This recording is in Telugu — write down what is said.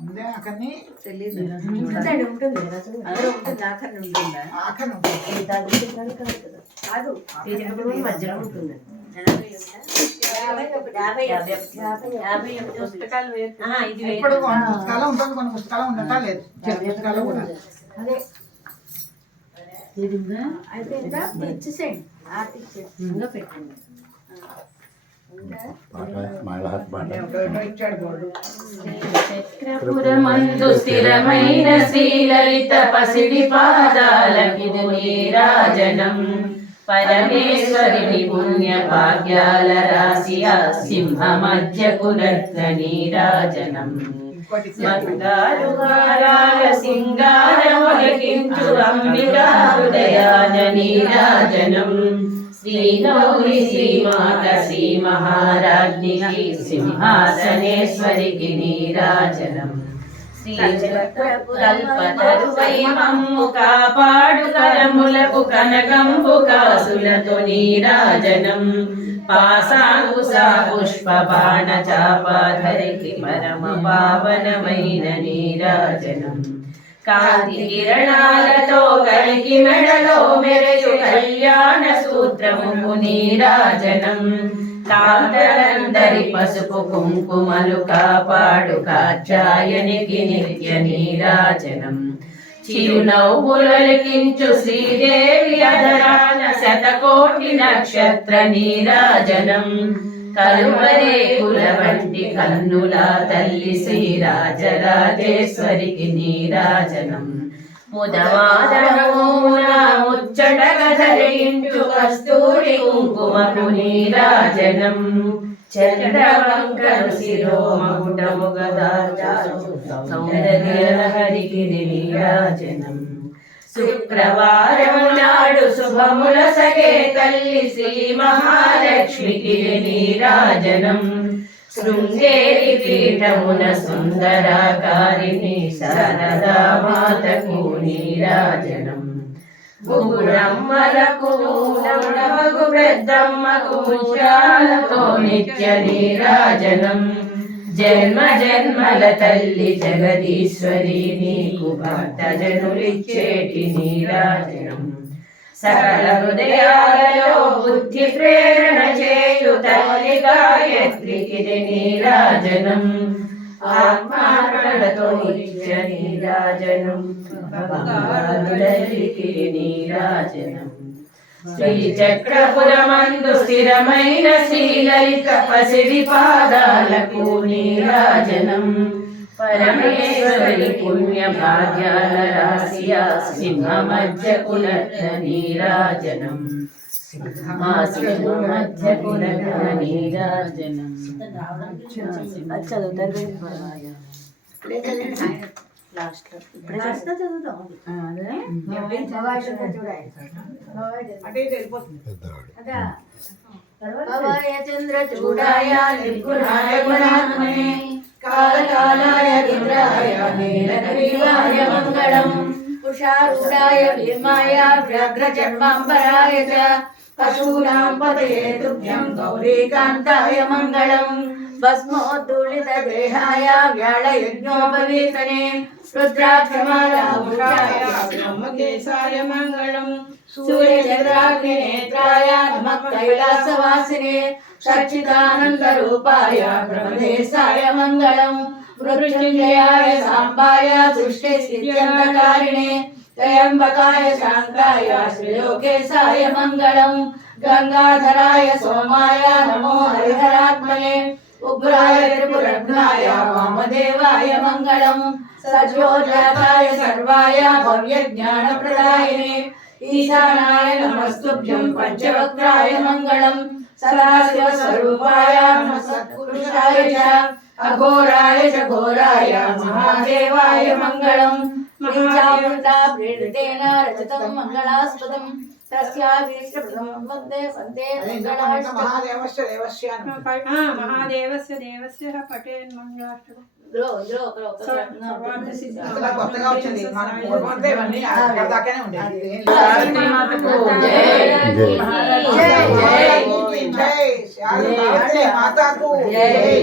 ఉందే అక్కడిని ఉంటుందండి, ఉంటుంది. అందులో ఉంటుంది? ఆఖరి ఉంటుంది. కాదు. మధ్యలో ఉంటుంది. పుస్తకాలు ఇది పుస్తకాలు ఉంటుంది కొన్ని పుస్తకాలు ఉండటం లేదు. పుస్తకాలు కూడా. అదే. అయిపోయిందా? ఇచ్చేసేయండి. పెట్టండి. చక్రపురమందు స్థిరమైన శ్రీలలిత పసిడి పాదాలకిది నీరాజనం. పరమేశ్వరిని పుణ్య భాగ్యాల రాశి సింహ మధ్యకు రత్న నీరాజనం. ఇంకోటి మందారు వారాల సింగారములకించు అంబికా శ్రీగౌరి శ్రీమాత శ్రీ మహారాజ్ఞికి సింహాసనేశ్వరికి నీరాజనం కల్పతరువై మమ్ము కాపాడు కరములకు కనకంబు కాసులతో నీరాజనం పాసాంకుశా పుష్ప బాణ చాపాధరికి పరమ పావనమైన నీరాజనం కాంతి కిరణాలతో కలికి మెడలో మెరయు కళ్యాణ సూత్రము నీరాజనం కాంతలందరి పసుపు కుంకుమలు కాపాడు కాచాయనికి నిత్య నీరాజనం. చిరునవ్వులకించు శ్రీదేవి అధరాన శతకోటి నక్షత్ర నీరాజనం. కలువరే కుల వంటి కన్నుల తల్లి శ్రీరాజరాజేశ్వరికి నీరాజనం. ముదవాదనమూన ముచ్చట ధరించు కస్తూరి కుంకుమకు నీరాజనం చంద్రవంకరు శిరోమగుటము గదాచారు సౌందర్యలహరికి నీరాజనం శుక్రవారం నాడు శుభముల సగే తల్లి శ్రీ మహాలక్ష్మికి నీరాజనం శృంగేరి పీఠమున సుందరాకారిణి శారదా మాతకు నీరాజనం. ముగ్గురమ్మలకు మూలమునమగు పెద్దమ్మకు ముత్యాలతో నిత్య నీరాజనం. జన్మ జన్మల తల్లి జగదీశ్వరి నీకు భక్తజనులిచ్చేటి నీరాజనం. సకల హృదయాలలో బుద్ధి ప్రేరణ చేయు తల్లి గాయత్రికి నీరాజనం ఆత్మార్పణతో ఇచ్చ నీరాజనం బంగారులకి నీరాజనం శ్రీ చక్రపురమందు స్థిరమైన శ్రీలలిత పసిడి పాదాలకు నీరాజనం పరమేశ్వరి పుణ్య భాగ్యాల రాశియా సింహ మధ్య కులత నీరాజనం మా సింహ మధ్య కులత నీరాజనం అది చదువుతారు లాస్ట్లో ఇప్పుడే రాస్తా చదువుదాం. అంటే ఇది వెళ్ళిపోతుంది అదా. భవాయ చంద్ర చూడాయ నిర్గుణాయ గుణాత్మనే కాలకాలాయ రుద్రాయ నీలగ్రీవాయ మంగళం. ఉషారూఢాయ భీమాయ వ్యాఘ్రచర్మాంబరాయ చ. పశూనాం పతయే తుభ్యం గౌరీకాంతాయ మంగళం. భస్మోద్దూళిత దేహాయ వ్యాళయజ్ఞోపవీతనే. రుద్రాక్షమాలాభూషాయ బ్రహ్మకేశాయ మంగళం సూర్యచంద్రాగ్నినేత్రాయ నమః కైలాసవాసినే సచ్చిదానందరూపాయ బ్రహ్మదేశాయ మంగళం మృత్యుంజయాయ సాంబాయ సృష్టి స్థిత్యంతకారిణే త్రయంబకాయ శాంతాయ శ్రీలోకేశాయ మంగళం గంగాధరాయ సోమాయ నమో హరిహరాత్మనే ఉగ్రాయ త్రిపురఘ్నాయ వామదేవాయ మంగళం సజ్యోజాతాయ సర్వాయ భవ్య జ్ఞానప్రదాయినే ఈశానాయ నమస్తుభ్యం పంచవక్రాయ మంగళం సదాశివ స్వరూపాయ నమః సత్పురుషాయ చ అఘోరాయ చ ఘోరాయ మహాదేవాయ మహాదేవస్య దేవస్య పటేన్ మంగళాష్టకం కొత్తగా వచ్చింది మనం పూర్వంతే ఇవన్నీ అక్కడ దాకానే ఉండేది జై జై మాతకు జై